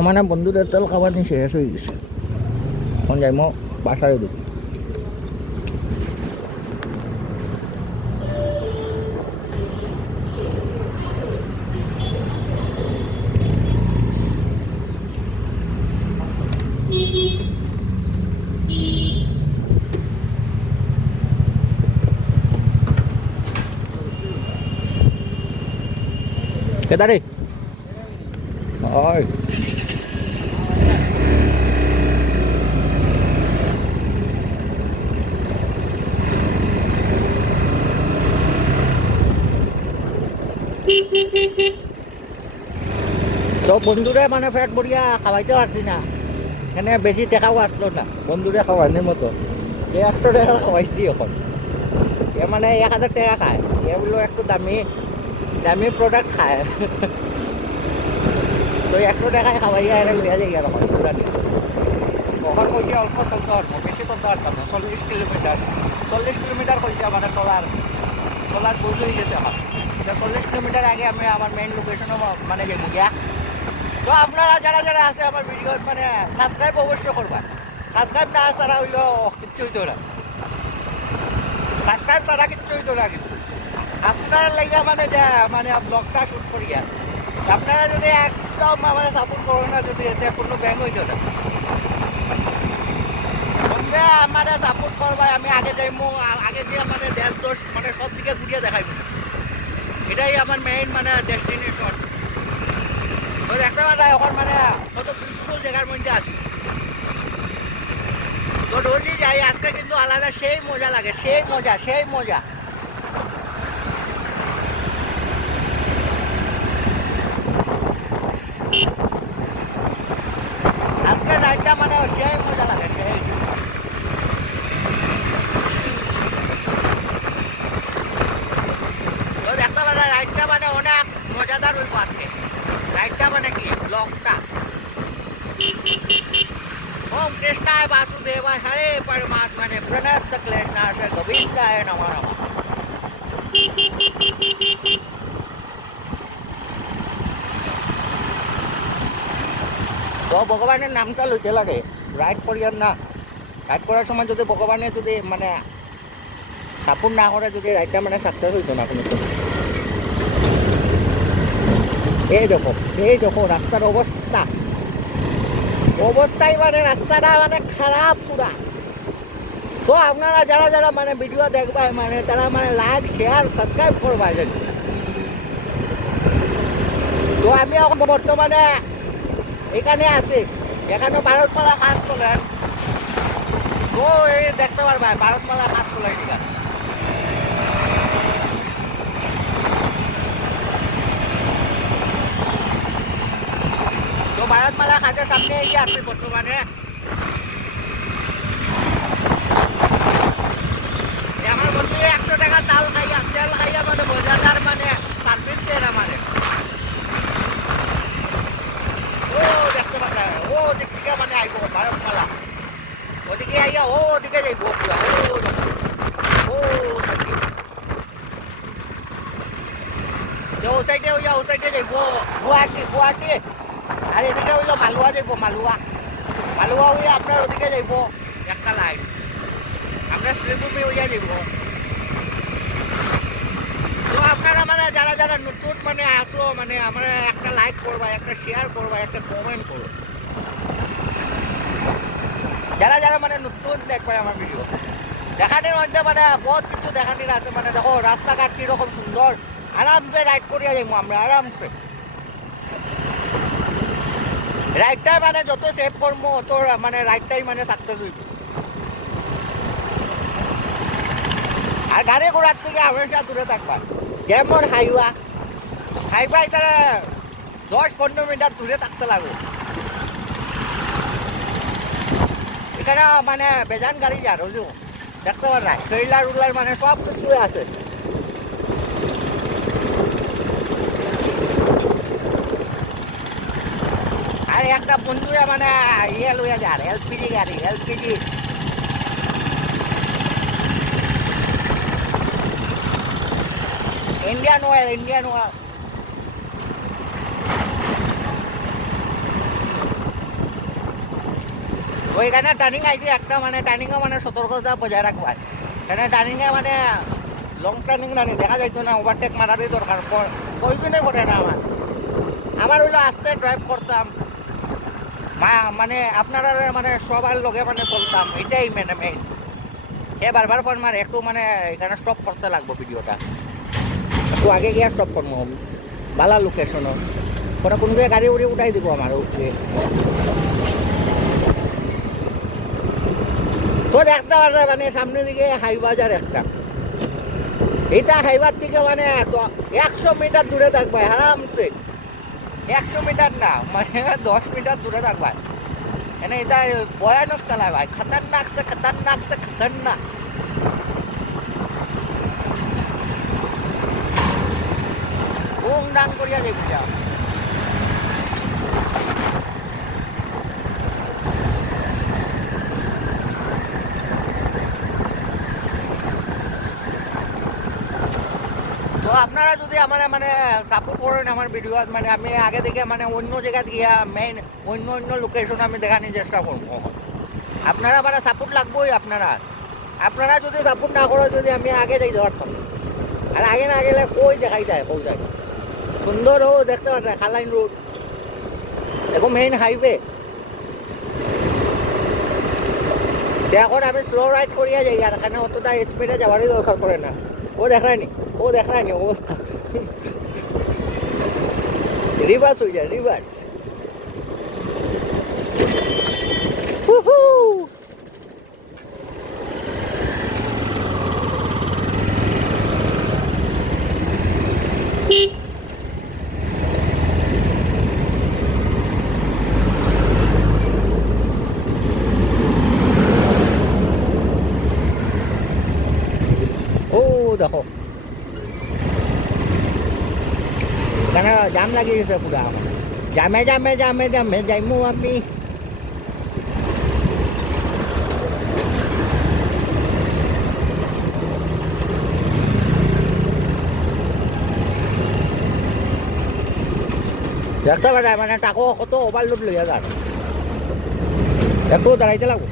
বর্তমানে বন্ধুদের তেল খাবার নিয়ে শেষ হয়ে গেছে। এখন যাইমো বাসায় ঢুকি। কেদারে হয় তো বন্ধুরে মানে ফ্যাট বড়িয়া খাওয়াইতে পারছি না, এখানে বেশি টাকাও আসলো না বন্ধুরে খাওয়ানোর মতো। 100 টাকা খাওয়াইছি এখন, এ মানে 1000 টাকা খায়, এগুলো একটু দামি দামি প্রোডাক্ট খায়। তো 100 টাকায় খাওয়াইয়া এরা লিয়া যাই আর কখন কইছে অল্প চলতে পারবো, বেশি চলতে পারতাম না। 40 কিলোমিটার কইছে মানে সোলার বুঝ হয়ে গেছে এখন। 40 কিলোমিটার আগে আমি আমার মেইন লোকেশনও মানে যাবো গিয়া। তো আপনারা যারা যারা আছে আমার ভিডিও মানে সাবস্ক্রাইব অবশ্যই করবা। সাবস্ক্রাইব না ছাড়া হইলো কিচ্ছু হইতো না, সাবস্ক্রাইব ছাড়া কিচ্ছু হইতো না। কিন্তু আপনারা লাগে মানে যে মানে ব্লগটা শুট করি আর আপনারা যদি একদম মানে সাপোর্ট করো না, যদি এতে কোনো ব্যাং হইতো না। বন্ধুরা আমার সাপোর্ট করবা, আমি আগে যাইমো, আগে দিয়ে মানে দেশ দোষ মানে সব দিকে ঘুরিয়ে দেখাইব, এটাই আমার মেইন মানে ডেস্টিনেশন। তো দেখতে পারা এখন মানে কত বিউটিফুল জায়গার মধ্যে আছি। তো রোজই যাই, আজকে কিন্তু আলাদা সেই মজা লাগে, সেই মজা। আজকে রাইডটা মানে সেই মজা লাগে, সেই। তো দেখতে পারা রাইডটা মানে অনেক মজাদার হইব আজকে। রাইডটা মানে কি ব্লগটা। ओम कृष्णाय वासुदेवाय हरे परमात्मने प्रणत क्लेशनाश गोविंदाय नमः नमः। তো ভগবানের নামটা লইতে লাগে রাইড করিয়ার না। রাইড করার সময় যদি ভগবানে যদি মানে সাপোর্ট না করে, যদি রাইডটা মানে সাকসেস হইতো না কোনো। এই দেখো রাস্তার অবস্থাই মানে রাস্তাটা মানে খারাপ পুরা। তো আপনারা যারা যারা মানে ভিডিও দেখবা মানে তারা মানে লাইক শেয়ার সাবস্ক্রাইব করবা। তো আমি এখন বর্তমানে এখানে আছি, এখানে ভারতমালা কাজ চলে। তো এই দেখতে পারবা ভারতমালা কাজ চলে এদিকে। তো ভারতমালা কাজের সামনে এগিয়ে আসছে বর্তমানে। আমার বন্ধু 100 টাকা তেল খাইয়া মানে মজাদার মানে সার্ভিস দেয় না মানে। ও দেখতে পাচ্ছেন ও দিক থেকে মানে আইব ভারতমালা, ওদিকে আইয়া ও ওদিকে যাইব পুরা। ও ও সাইডে হইয়া ও সাইডে যাইব গুয়াহাটি। আর এদিকে হইলো মালুয়া যাইব, মালুয়া হইয়া আপনার ওদিকে যাইব একটা লাইন, আমরা শ্রীভূমি হইয়া যাইব। তো আপনারা মানে যারা যারা নতুন মানে আসো মানে আমরা একটা লাইক করবা, একটা শেয়ার করবা, একটা কমেন্ট করো। যারা যারা মানে নতুন দেখবে আমার ভিডিও দেখাটির মধ্যে মানে বহুত কিছু দেখাটির আছে। মানে দেখো রাস্তাঘাট কিরকম সুন্দর, আরামসে রাইড করিয়া যাইব আমরা আরামসে। রাইডটাই মানে যত সেভ করবো অত মানে রাইডটাই মানে সাকসেস হইব। আর গাড়ি ঘোড়ার থেকে হামেশা দূরে থাকবা। যেমন হাইওয়া তারা 10-15 মিটার দূরে থাকতে লাগবে। এখানে মানে বেজান গাড়ি যা রোজু দেখতে পার না, ট্রেলার মানে সব কিছু আছে। আর একটা বন্ধুরা মানে ইয়ে লইয়া যার এলপিজি গাড়ি, এলপিজি ইন্ডিয়ান অয়েল। ওইখানে টার্নিং আইছে একটা মানে টার্নিংও মানে সতর্কতা বজায় রাখবা এখানে টার্নিংয়ে মানে লং টার্নিং জানি দেখা যাইতো না ওভারটেক মারারই দরকার কইবিনে করে না আমার হইলো আস্তে ড্রাইভ করতাম মানে আপনারা মানে সবার লগে মানে চলতাম এটাই মানে মেইন সে বারবার ফোন মারে একটু মানে এখানে স্টপ করতে লাগবো ভিডিওটা একটু আগে গিয়ে স্টপ করবো ভালো লোকেশনও পরে কোন গাড়ি উড়ি উঠাই দিব আমার উঠছে তো দেখতে পারে মানে সামনের দিকে হাই বাজার একটা এইটা হাইবার থেকে মানে 100 মিটার দূরে থাকবে আরামসে 100 মিটার না মানে 10 মিটার দূরে থাকবে এনে এটা ভয়ানক চালায় ভাই খতরনাক সে খতরনাক উং ডাং করিয়া যাই বুঝা তো আপনারা যদি আমার মানে সাপোর্ট করেন আমার ভিডিও মানে আমি আগে থেকে মানে অন্য জায়গা গিয়া মেইন অন্য লোকেশন আমি দেখানোর চেষ্টা করবো আপনারা মানে সাপোর্ট লাগবেই আপনারা যদি সাপোর্ট না করে যদি আমি আগে যাই পারতাম আর আগে না গেলে কই দেখাই যায় কই যায় সুন্দর ও দেখতে পারেন খালাইন রোড দেখো মেইন হাইওয়ে এখন আমি স্লো রাইড করিয়া যাই আর এখানে অতটা স্পিডে যাওয়ারই দরকার পড়ে না ও দেখায়নি অবস্থা রিভার্স হয়ে যায় রিভার্স ও দেখো এখানে জাম লাগিয়ে গেছে পুরা জামে যাইমু আমি দেখতে পারে মানে টাকো কত ওভারলোড লইয়া যান একটু দাঁড়াইতে লাগবো